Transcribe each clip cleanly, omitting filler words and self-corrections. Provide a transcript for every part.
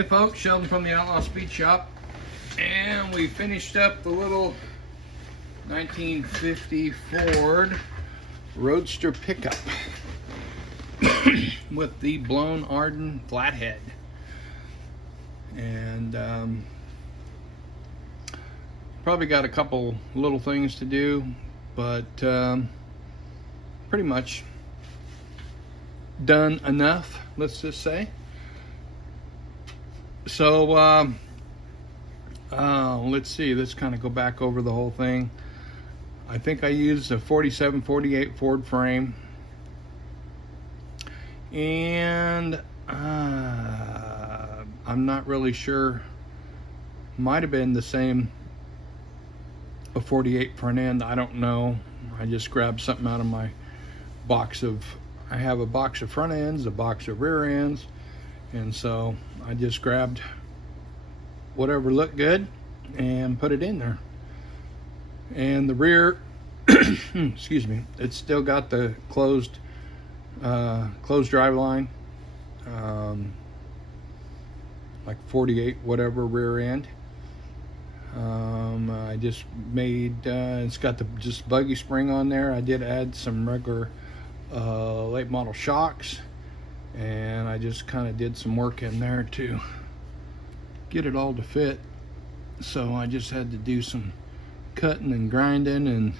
Hey folks, Sheldon from the Outlaw Speed Shop, and we finished up the little 1950 Ford Roadster pickup with the blown Arden flathead. And probably got a couple little things to do, but pretty much done enough, let's just say. So let's see, let's kind of go back over the whole thing. I think I used a 47-48 Ford frame, and I'm not really sure, might have been the same a 48 front end, I don't know. I just grabbed something out of my box of, I have a box of front ends, a box of rear ends, and so I just grabbed whatever looked good and put it in there. And the rear, excuse me, it's still got the closed drive line, like 48 whatever rear end. I just made, it's got the just buggy spring on there. I did add some regular late model shocks, and I just kind of did some work in there to get it all to fit. So I just had to do some cutting and grinding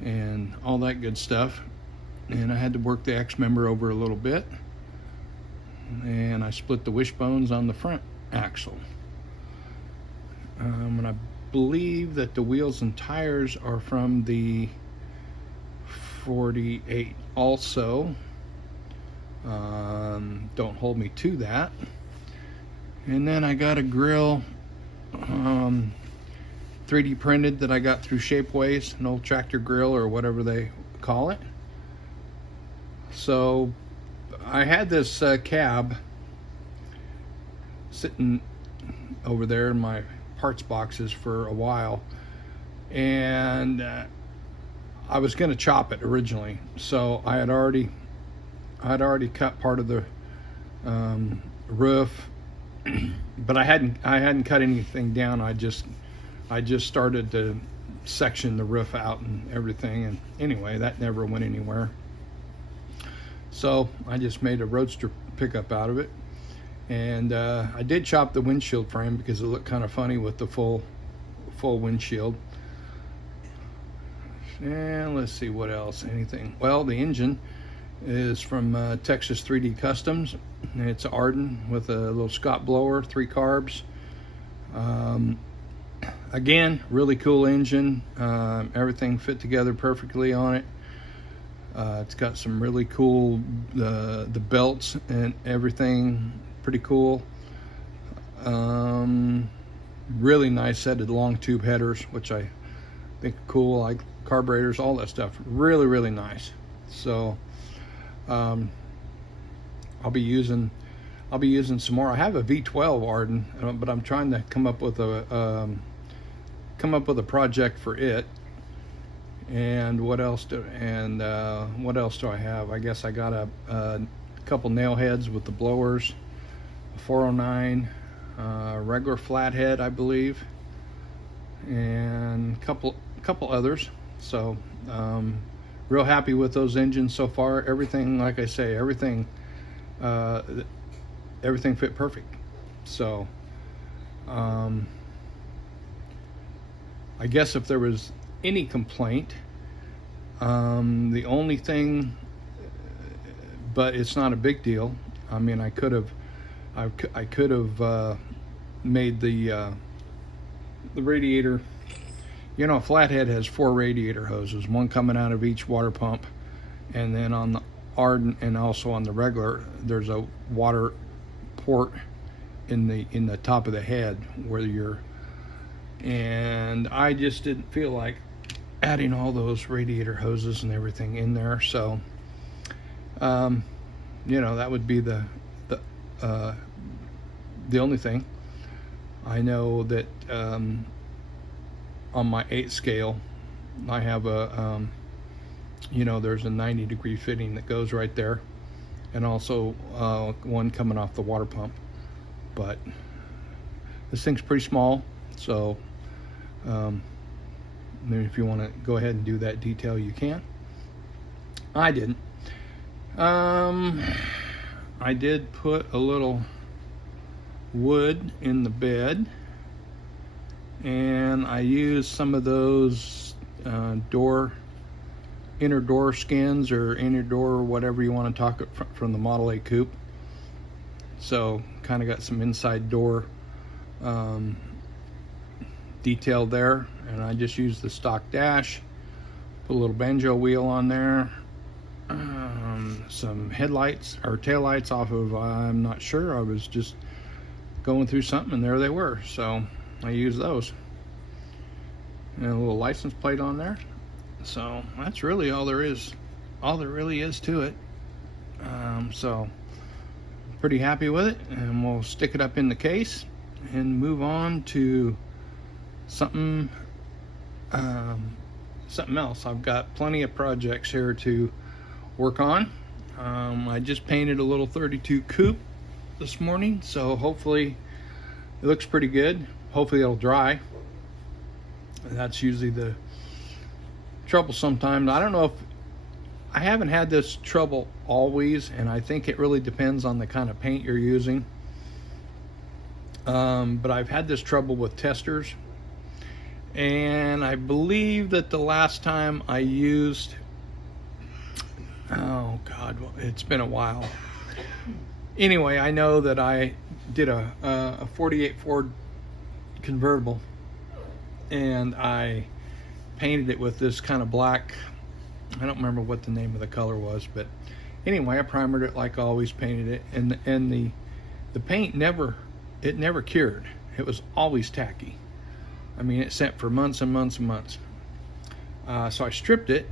and all that good stuff, and I had to work the X member over a little bit, and I split the wishbones on the front axle. And I believe that the wheels and tires are from the 48 also. Don't hold me to that. And then I got a grill 3D printed that I got through Shapeways, an old tractor grill or whatever they call it. So I had this cab sitting over there in my parts boxes for a while, and I was going to chop it originally. So I had already cut part of the roof, but I hadn't cut anything down. I just started to section the roof out and everything, and anyway, that never went anywhere. So I just made a Roadster pickup out of it, and I did chop the windshield frame because it looked kind of funny with the full windshield. And let's see what else, anything. Well, the engine is from Texas 3D Customs. It's Arden with a little Scott blower, 3 carbs. Again, really cool engine. Everything fit together perfectly on it. It's got some really cool, the belts and everything, pretty cool. Really nice set of long tube headers, which I think are cool, like carburetors, all that stuff. Really nice. So I'll be using some more. I have a V12 Arden, but I'm trying to come up with a project for it. And what else do I have? I guess I got a couple nail heads with the blowers, a 409 regular flathead, I believe, and a couple others. So real happy with those engines so far. Everything, like I say, everything fit perfect. So I guess if there was any complaint, the only thing, but it's not a big deal. I mean, I could have made the radiator. You know, a flathead has 4 radiator hoses, one coming out of each water pump, and then on the Arden and also on the regular, there's a water port in the top of the head where you're. And I just didn't feel like adding all those radiator hoses and everything in there. So, you know, that would be the only thing. I know that on my 8 scale, I have a, you know, there's a 90-degree fitting that goes right there, and also one coming off the water pump. but this thing's pretty small, so if you want to go ahead and do that detail, you can. I didn't. I did put a little wood in the bed, and I used some of those inner door skins, or inner door, whatever you want to talk from the Model A coupe. So kind of got some inside door detail there, and I just used the stock dash, put a little banjo wheel on there, some headlights or taillights off of, I'm not sure, I was just going through something and there they were, so I used those, and a little license plate on there. So that's really all there really is to it. So pretty happy with it, and we'll stick it up in the case and move on to something else. I've got plenty of projects here to work on. I just painted a little 32 coupe this morning, so hopefully it looks pretty good. Hopefully it'll dry. That's usually the trouble sometimes. I don't know if I haven't had this trouble always, and I think it really depends on the kind of paint you're using. But I've had this trouble with testers, and I believe that the last time I used, oh God, it's been a while. Anyway, I know that I did a 48 Ford convertible, and I painted it with this kind of black, I don't remember what the name of the color was, but anyway, I primered it like I always painted it, and the paint never cured. It was always tacky. I mean, it sat for months and months and months. So I stripped it,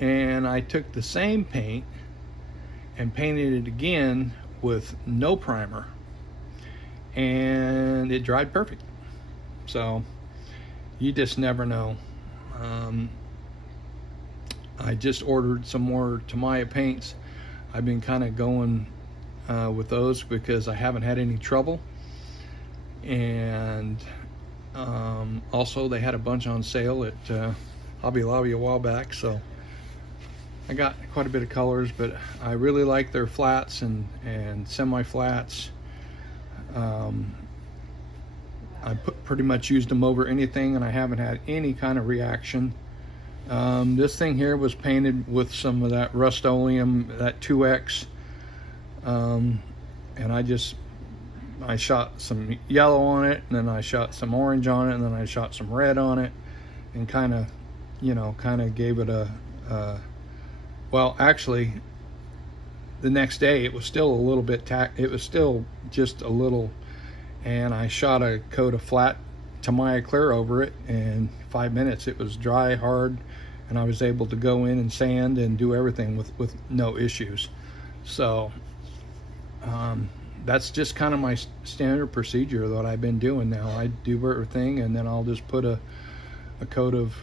and I took the same paint and painted it again with no primer, and it dried perfect. So you just never know. I just ordered some more Tamiya paints. I've been kind of going with those because I haven't had any trouble, and also they had a bunch on sale at Hobby Lobby a while back, so I got quite a bit of colors, but I really like their flats and semi-flats. I pretty much used them over anything, and I haven't had any kind of reaction. This thing here was painted with some of that Rust-Oleum, that 2X, and I shot some yellow on it, and then I shot some orange on it, and then I shot some red on it, and kind of gave it a well, actually, the next day it was still a little bit it was still just a little, and I shot a coat of flat Tamiya clear over it, and 5 minutes it was dry, hard, and I was able to go in and sand and do everything with no issues. So that's just kind of my standard procedure that I've been doing now. I do everything, and then I'll just put a coat of,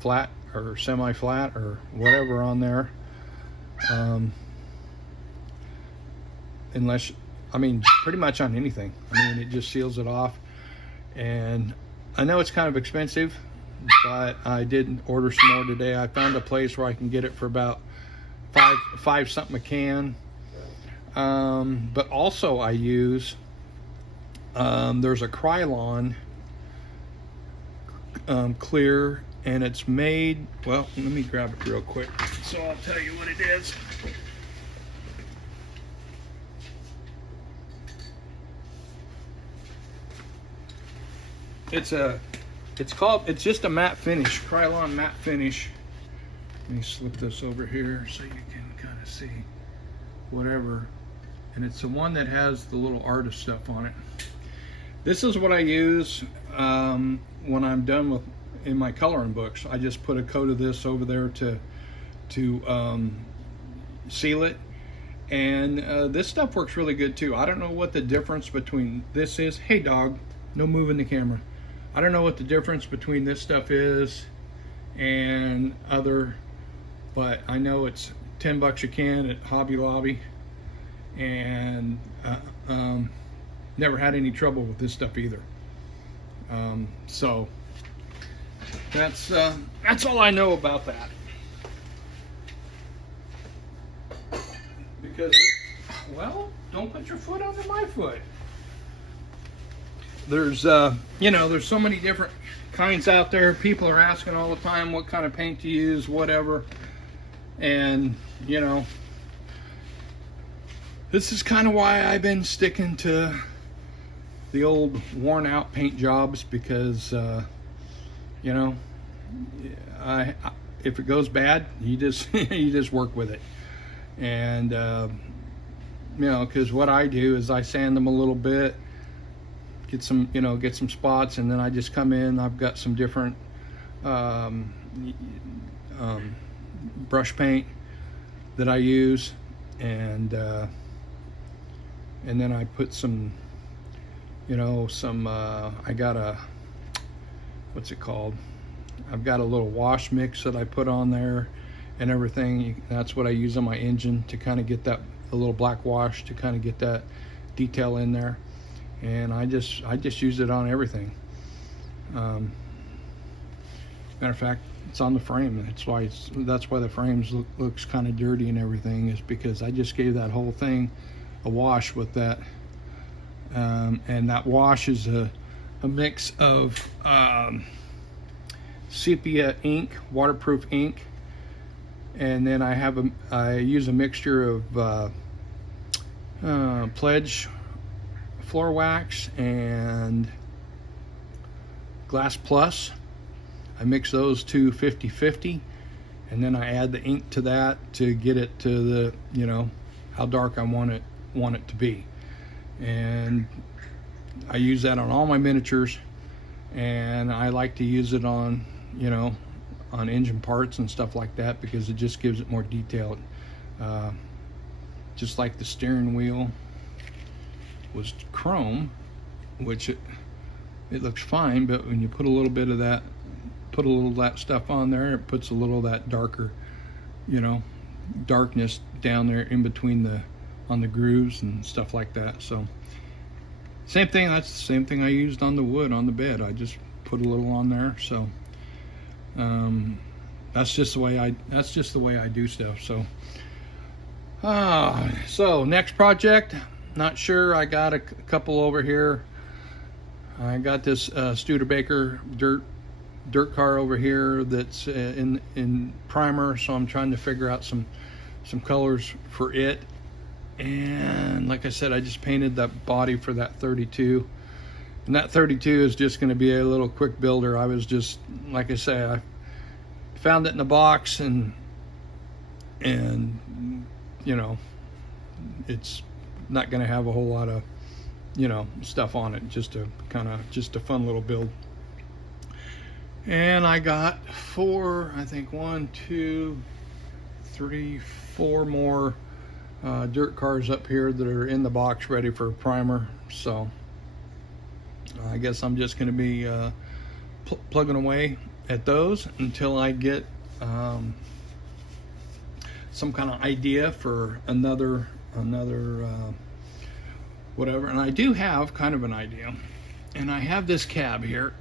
flat or semi-flat or whatever on there, unless, pretty much on anything. It just seals it off. And I know it's kind of expensive, but I did order some more today. I found a place where I can get it for about five something a can. But also I use, there's a Krylon clear, and it's made, well, let me grab it real quick so I'll tell you what it is. It's just a matte finish, Krylon matte finish. Let me slip this over here so you can kind of see whatever. And it's the one that has the little artist stuff on it. This is what I use when I'm done in my coloring books. I just put a coat of this over there to seal it. And this stuff works really good too. I don't know what the difference between this is. Hey dog, no moving the camera. I don't know what the difference between this stuff is and other, but I know it's $10 a can at Hobby Lobby, and never had any trouble with this stuff either. So that's all I know about that. Because, well, don't put your foot under my foot. There's there's so many different kinds out there. People are asking all the time what kind of paint to use, whatever. And this is kind of why I've been sticking to the old worn out paint jobs, because if it goes bad, you just you just work with it. And because what I do is I sand them a little bit, get some spots, and then I just come in. I've got some different brush paint that I use, and then I put some I got a, what's it called? I've got a little wash mix that I put on there and everything. That's what I use on my engine to kind of get a little black wash to kind of get that detail in there. And I just use it on everything. Matter of fact, it's on the frame. That's why the frames looks kind of dirty and everything, is because I just gave that whole thing a wash with that. And that wash is a mix of sepia ink, waterproof ink, and then I use a mixture of Pledge floor wax and Glass Plus. I mix those two 50-50, and then I add the ink to that to get it to the how dark I want it to be. And I use that on all my miniatures, and I like to use it on on engine parts and stuff like that, because it just gives it more detail. Just like the steering wheel was chrome, which it looks fine, but when you put a little bit of that, put a little of that stuff on there, it puts a little of that darker darkness down there in between on the grooves and stuff like that. So same thing, that's the same thing I used on the wood on the bed. I just put a little on there. So that's just the way I do stuff. So so next project, not sure. I got a couple over here. I got this Studebaker dirt car over here that's in primer, so I'm trying to figure out some colors for it. And like I said, I just painted that body for that 32, and that 32 is just going to be a little quick builder. I was just, like I say, I found it in a box, and it's not going to have a whole lot of stuff on it, just a fun little build. And I got four more dirt cars up here that are in the box ready for primer. So I guess I'm just going to be plugging away at those until I get some kind of idea for another whatever. And I do have kind of an idea, and I have this cab here,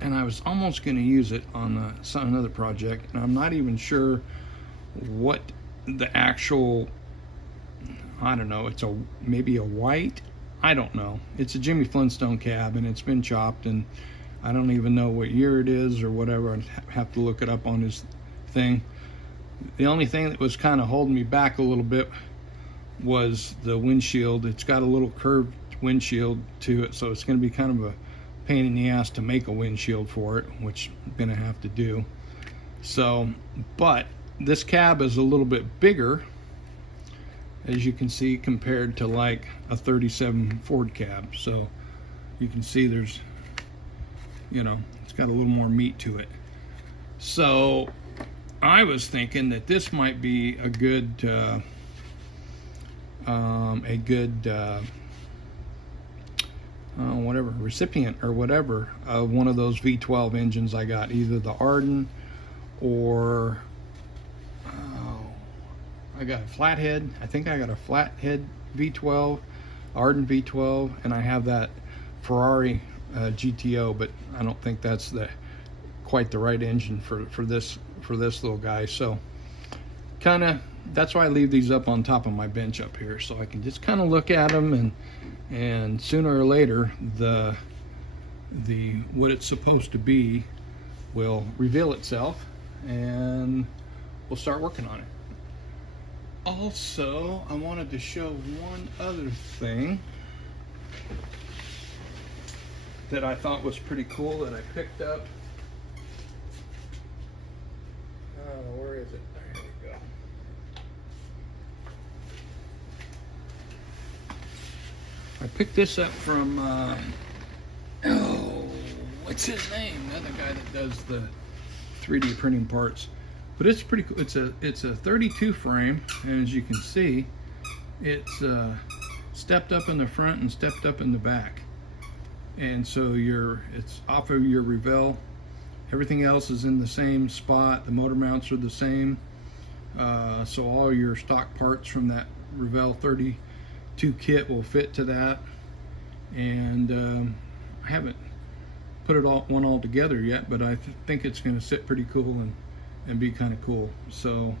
and I was almost going to use it on another project, and I'm not even sure what the actual, I don't know, it's maybe a white, I don't know. It's a Jimmy Flintstone cab, and it's been chopped, and I don't even know what year it is or whatever. I'd have to look it up on his thing. The only thing that was kind of holding me back a little bit was the windshield. It's got a little curved windshield to it, so it's going to be kind of a pain in the ass to make a windshield for it, which I'm going to have to do. So, but this cab is a little bit bigger, as you can see, compared to like a 37 Ford cab. So you can see there's, it's got a little more meat to it. So I was thinking that this might be a good whatever recipient or whatever of one of those V12 engines I got, either the Arden or I got a flathead. I think I got a flathead V12 Arden V12, and I have that Ferrari GTO, but I don't think that's quite the right engine for this little guy. So kind of, that's why I leave these up on top of my bench up here, so I can just kind of look at them, and sooner or later the what it's supposed to be will reveal itself, and we'll start working on it. Also, I wanted to show one other thing that I thought was pretty cool that I picked up. Where is it? There we go. I picked this up from what's his name? The other guy that does the 3D printing parts. But it's pretty cool. It's a 32 frame, and as you can see, it's stepped up in the front and stepped up in the back. And so it's off of your Revell. Everything else is in the same spot. The motor mounts are the same. So all your stock parts from that Revell 32 kit will fit to that. And I haven't put it all together yet, but I think it's going to sit pretty cool and be kind of cool. So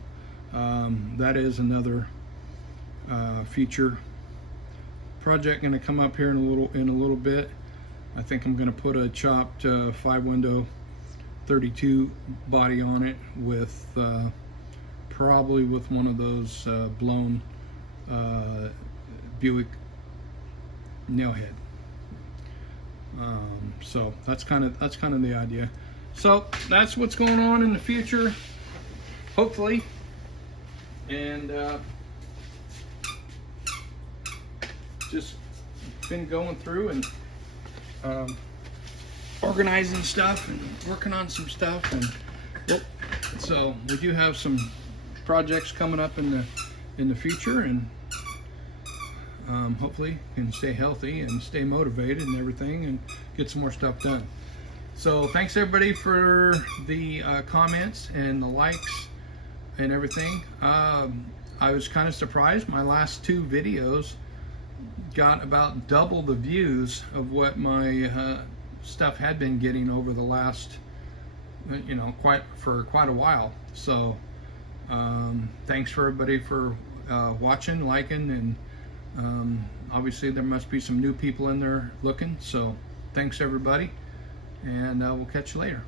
that is another future project going to come up here in a little bit. I think I'm going to put a chopped 5-window 32 body on it with probably with one of those blown Buick nail head. So that's kind of the idea. So that's what's going on in the future, hopefully. And just been going through and organizing stuff and working on some stuff, and so we do have some projects coming up in the future, and hopefully can stay healthy and stay motivated and everything, and get some more stuff done. So thanks everybody for the comments and the likes and everything. I was kind of surprised. My last 2 videos got about double the views of what my stuff had been getting over the last, quite a while. So thanks for everybody for watching, liking, and obviously there must be some new people in there looking. So thanks everybody, and we'll catch you later.